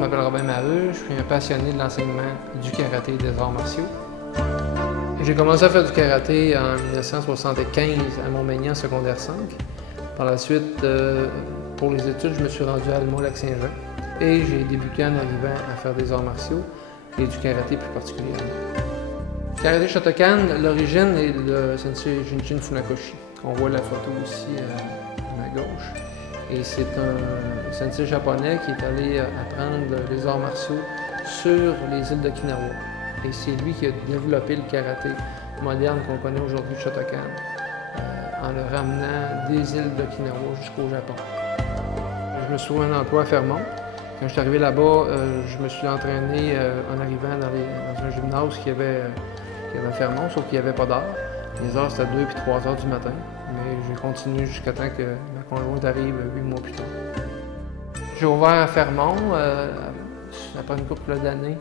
Je m'appelle Robin Maheu, je suis un passionné de l'enseignement du karaté et des arts martiaux. J'ai commencé à faire du karaté en 1975 à Montmagny en secondaire 5. Par la suite, pour les études, je me suis rendu à Almont-Lac-Saint-Jean et j'ai débuté en arrivant à faire des arts martiaux et du karaté plus particulièrement. Karaté Shotokan, l'origine est de Sensei Junjin Funakoshi. On voit la photo ici à ma gauche. Et c'est un sensei japonais qui est allé apprendre les arts martiaux sur les îles d'Okinawa. Et c'est lui qui a développé le karaté moderne qu'on connaît aujourd'hui, le Shotokan, en le ramenant des îles d'Okinawa jusqu'au Japon. Je me suis trouvé un emploi à Fermont. Quand je suis arrivé là-bas, je me suis entraîné en arrivant dans un gymnase qui avait à Fermont, sauf qu'il n'y avait pas d'heure. Les heures, c'était 2 puis 3 heures du matin. Mais j'ai continué jusqu'à temps que ma conjointe arrive 8 mois plus tard. J'ai ouvert à Fermont. Après une couple d'années,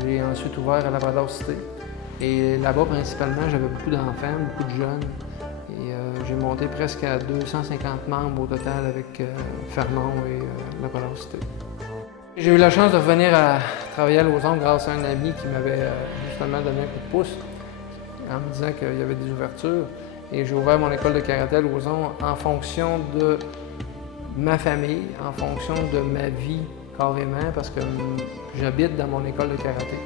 j'ai ensuite ouvert à Labrador-Cité. Et là-bas, principalement, j'avais beaucoup d'enfants, beaucoup de jeunes. Et j'ai monté presque à 250 membres au total avec Fermont et Labrador-Cité. J'ai eu la chance de revenir à travailler à Lauson grâce à un ami qui m'avait justement donné un coup de pouce en me disant qu'il y avait des ouvertures. Et j'ai ouvert mon école de karaté à Lauson en fonction de ma famille, en fonction de ma vie carrément, parce que j'habite dans mon école de karaté.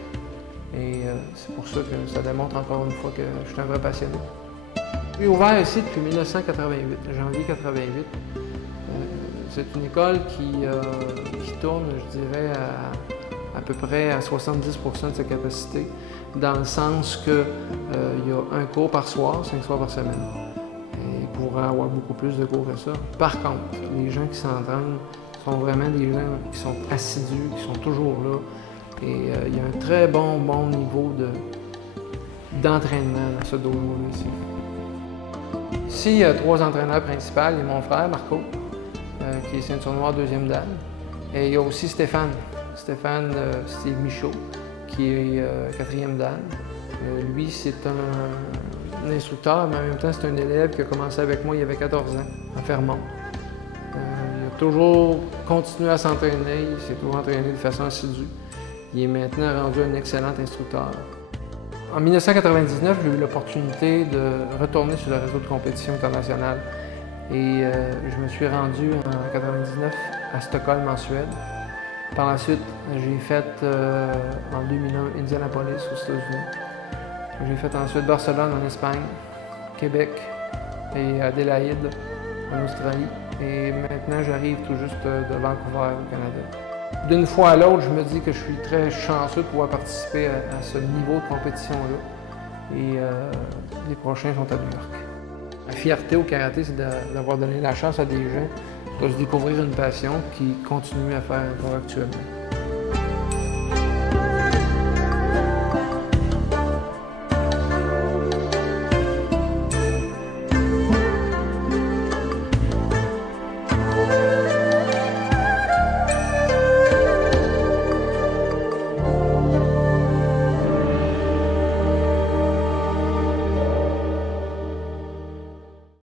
Et c'est pour ça que ça démontre encore une fois que je suis un vrai passionné. J'ai ouvert ici depuis 1988, janvier 88. C'est une école qui tourne, je dirais, à peu près à 70% de sa capacité, dans le sens qu'il y a un cours par soir, 5 soirs par semaine. Et il pourrait avoir beaucoup plus de cours que ça. Par contre, les gens qui s'entraînent sont vraiment des gens qui sont assidus, qui sont toujours là. Et il y a un très bon niveau d'entraînement dans ce dojo-là ici. Ici, il y a 3 entraîneurs principaux. Il y a mon frère, Marco, qui est ceinture noire 2e dan. Et il y a aussi Stéphane Steve Michaud, qui est 4e dan. Lui, c'est un instructeur, mais en même temps, c'est un élève qui a commencé avec moi il y avait 14 ans, à Fermont. Il a toujours continué à s'entraîner, il s'est toujours entraîné de façon assidue. Il est maintenant rendu un excellent instructeur. En 1999, j'ai eu l'opportunité de retourner sur le réseau de compétition internationale. Et je me suis rendu en 1999 à Stockholm, en Suède. Par la suite, j'ai fait en 2001 Indianapolis aux États-Unis. J'ai fait ensuite Barcelone en Espagne, Québec et Adélaïde en Australie. Et maintenant, j'arrive tout juste de Vancouver au Canada. D'une fois à l'autre, je me dis que je suis très chanceux de pouvoir participer à ce niveau de compétition-là. Et les prochains sont à New York. La fierté au karaté, c'est d'avoir donné la chance à des gens de se découvrir une passion qu'ils continuent à faire encore actuellement.